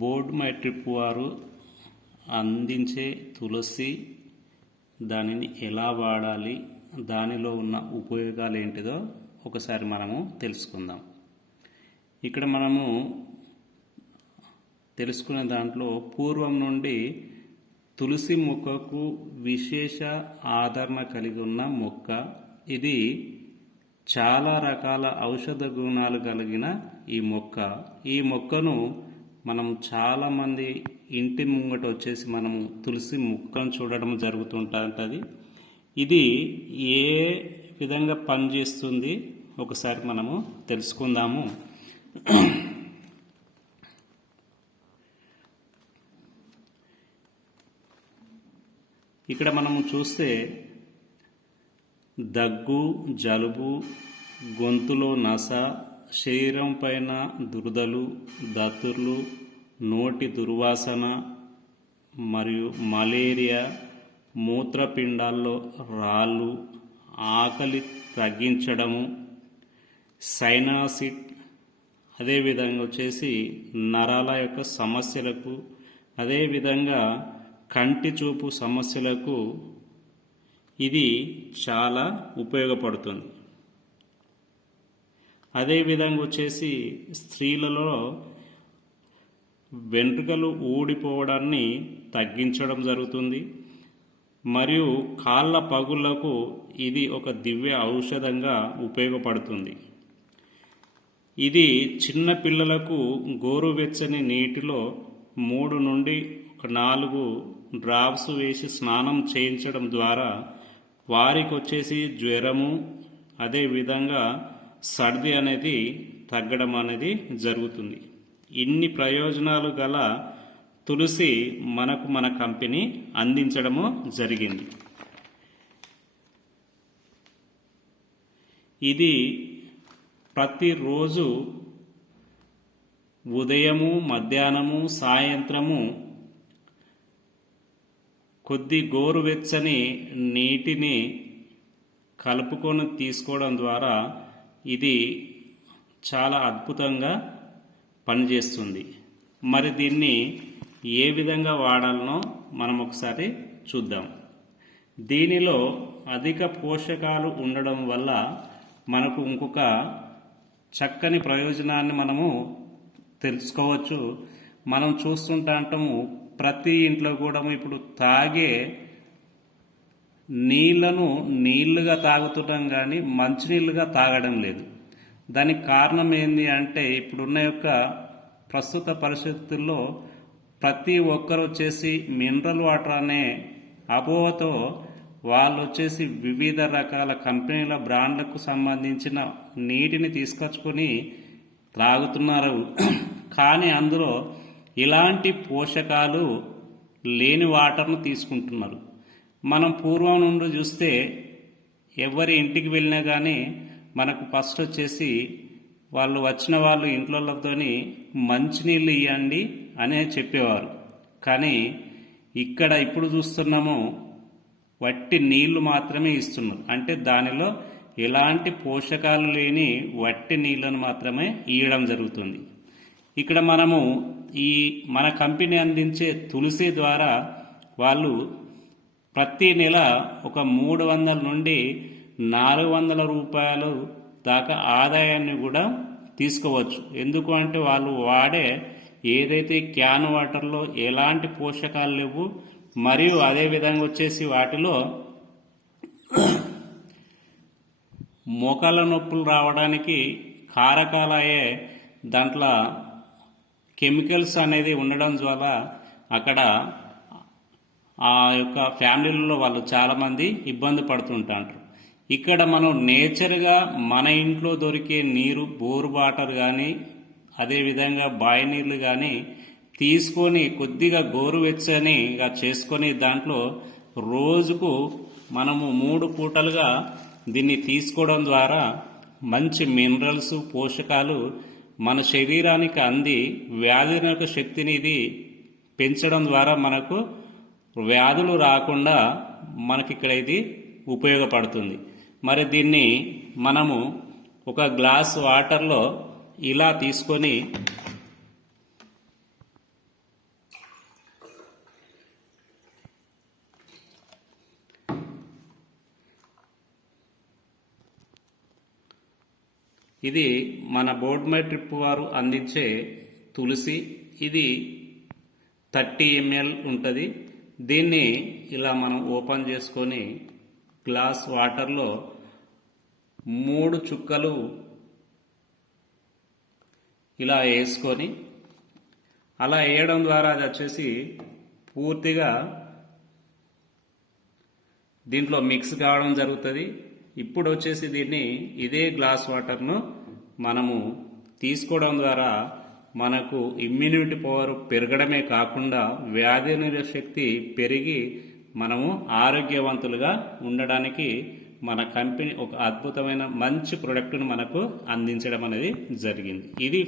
Board my trip వారు అందించే తులసి దానిని ఎలా వాడాలి, దానిలో ఉన్న ఉపయోగాలు ఏంటిదో ఒకసారి మనము తెలుసుకుందాం. ఇక్కడ మనము తెలుసుకునే దాంట్లో పూర్వం నుండి తులసి మొక్కకు విశేష ఆదరణ కలిగి ఉన్న మొక్క. ఇది చాలా రకాల ఔషధ గుణాలు కలిగిన ఈ మొక్కను మనం చాలామంది ఇంటి ముంగట వచ్చేసి మనము తులసి మొక్కను చూడడం జరుగుతుంటుంది. ఇది ఏ విధంగా పనిచేస్తుంది ఒకసారి మనము తెలుసుకుందాము. ఇక్కడ మనము చూస్తే దగ్గు, జలుబు, గొంతులో నస, శరీరం పైన దురదలు, దద్దుర్లు, నోటి దుర్వాసన మరియు మలేరియా, మూత్రపిండాల్లో రాళ్ళు, ఆకలి తగ్గించడము, సైనాసిట్, అదేవిధంగా వచ్చేసి నరాల యొక్క సమస్యలకు, అదేవిధంగా కంటి చూపు సమస్యలకు ఇది చాలా ఉపయోగపడుతుంది. అదేవిధంగా వచ్చేసి స్త్రీలలో వెంట్రుకలు ఊడిపోవడాన్ని తగ్గించడం జరుగుతుంది. మరియు కాళ్ళ పగుళ్లకు ఇది ఒక దివ్య ఔషధంగా ఉపయోగపడుతుంది. ఇది చిన్న పిల్లలకు గోరువెచ్చని నీటిలో 3 నుండి 4 డ్రాప్స్ వేసి స్నానం చేయించడం ద్వారా వారికి వచ్చేసి జ్వరము, అదేవిధంగా సర్ది అనేది తగ్గడం అనేది జరుగుతుంది. ఇన్ని ప్రయోజనాలు గల తులసి మన కంపెనీ అందించడము జరిగింది. ఇది ప్రతిరోజు ఉదయము, మధ్యాహ్నము, సాయంత్రము కొద్ది గోరువెచ్చని నీటిని కలుపుకొని తీసుకోవడం ద్వారా ఇది చాలా అద్భుతంగా పనిచేస్తుంది. మరి దీన్ని ఏ విధంగా వాడాలనో మనం ఒకసారి చూద్దాం. దీనిలో అధిక పోషకాలు ఉండడం వల్ల మనకు ఇంకొక చక్కని ప్రయోజనాన్ని మనము తెలుసుకోవచ్చు. మనం చూస్తుంటాము ప్రతి ఇంట్లో కూడా ఇప్పుడు తాగే నీళ్లుగా తాగుతున్నాం, కానీ మంచినీళ్ళుగా తాగడం లేదు. దానికి కారణం ఏంది అంటే ఇప్పుడున్న యొక్క ప్రస్తుత పరిస్థితుల్లో ప్రతి ఒక్కరు వచ్చేసి మినరల్ వాటర్ అనే అపోహతో వాళ్ళు వచ్చేసి వివిధ రకాల కంపెనీల బ్రాండ్లకు సంబంధించిన నీటిని తీసుకొచ్చుకొని త్రాగుతున్నారు. కానీ అందులో ఇలాంటి పోషకాలు లేని వాటర్ను తీసుకుంటున్నారు. మనం పూర్వం నుండి చూస్తే ఎవరి ఇంటికి వెళ్ళినా కానీ మనకు ఫస్ట్ వచ్చేసి వచ్చిన వాళ్ళు ఇంట్లోతోని మంచినీళ్ళు ఇవ్వండి అనే చెప్పేవారు. కానీ ఇక్కడ ఇప్పుడు చూస్తున్నాము వట్టి నీళ్లు మాత్రమే ఇస్తున్నారు. అంటే దానిలో ఎలాంటి పోషకాలు లేని వట్టి నీళ్లను మాత్రమే ఇవ్వడం జరుగుతుంది. ఇక్కడ మనము మన కంపెనీ అందించే తులసి ద్వారా వాళ్ళు ప్రతి నెల ఒక 300 నుండి 400 రూపాయలు దాకా ఆదాయాన్ని కూడా తీసుకోవచ్చు. ఎందుకు అంటే వాళ్ళు వాడే ఏదైతే క్యాన్ వాటర్లో ఎలాంటి పోషకాలు లేవు, మరియు అదేవిధంగా వచ్చేసి వాటిలో మోకాళ్ళ నొప్పులు రావడానికి కారకాలయ్యే దాంట్లో కెమికల్స్ అనేది ఉండడం ద్వారా అక్కడ ఆ యొక్క ఫ్యామిలీలలో వాళ్ళు చాలామంది ఇబ్బంది పడుతుంటారు. ఇక్కడ మనం నేచర్గా మన ఇంట్లో దొరికే నీరు, బోర్ వాటర్ కానీ అదేవిధంగా బావి నీళ్ళు కానీ తీసుకొని కొద్దిగా గోరువెచ్చనిగా చేసుకొని దాంట్లో రోజుకు మనము 3 పూటలుగా దీన్ని తీసుకోవడం ద్వారా మంచి మినరల్స్, పోషకాలు మన శరీరానికి అంది వ్యాధినిరోధక శక్తిని ఇది పెంచడం ద్వారా మనకు వ్యాధులు రాకుండా మనకిక్కడ ఇది ఉపయోగపడుతుంది. మరి దీన్ని మనము ఒక గ్లాస్ వాటర్లో ఇలా తీసుకొని ఇది మన బోర్డ్ మై ట్రిప్ వారు అందించే తులసి. ఇది 30 ml ఉంటుంది. దీన్ని ఇలా మనం ఓపెన్ చేసుకొని గ్లాస్ వాటర్లో 3 చుక్కలు ఇలా వేసుకొని, అలా వేయడం ద్వారా అది వచ్చేసి పూర్తిగా దీంట్లో మిక్స్ కావడం జరుగుతుంది. ఇప్పుడు వచ్చేసి దీన్ని ఇదే గ్లాస్ వాటర్ను మనము తీసుకోవడం ద్వారా మనకు ఇమ్యూనిటీ పవర్ పెరగడమే కాకుండా వ్యాధి నిరోధక శక్తి పెరిగి మనము ఆరోగ్యవంతులుగా ఉండడానికి మన కంపెనీ ఒక అద్భుతమైన మంచి ప్రోడక్ట్ను మనకు అందించడం అనేది జరిగింది. ఇది